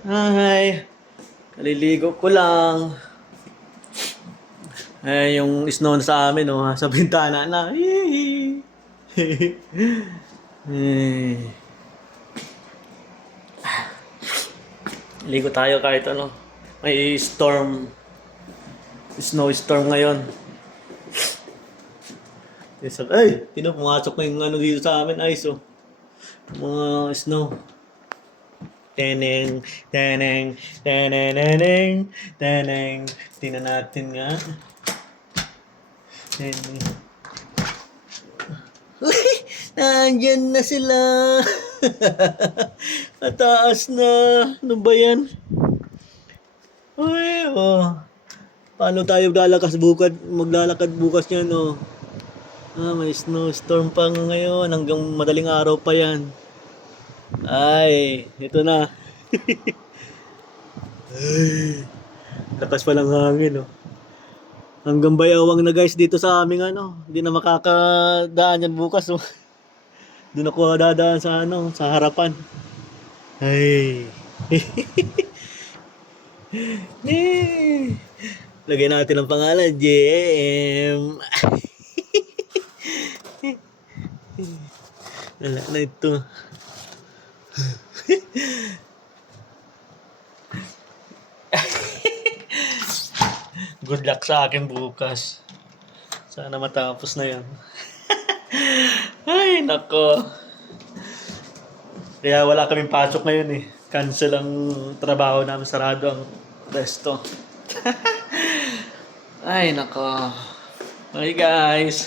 Ay, kaliligo ko lang. Yung snow sa amin, oh, sa bintana na. Yee! Eh, ligo tayo kahit ano. May snow storm ngayon. Ay, pumasok na yung ano dito sa amin, ice, oh. Mga snow. Teneng, teneng, teneng, teneng, teneng. Tingnan natin nga. Teneng. Uy! Nandyan na sila! Mataas na! Ano ba yan? Uy, oh. Paano tayo maglalakad bukas yan, oh. May snowstorm pa ngayon. Hanggang madaling araw pa yan. Ay, ito na. Ay, lakas pa ng hangin, oh. Hanggang bayawang na guys dito sa aming ano. Hindi na makakadaan yan bukas, oh. Doon ako dadaan sa ano, sa harapan. Ay. Lagay natin ang pangalan, JM. Wala na ito. Good luck sa akin bukas. Sana matapos na yan. Ay, nako. Kaya wala kaming pasok ngayon eh. Cancel ang trabaho namin, sarado ang resto. Ay, nako. Bye guys.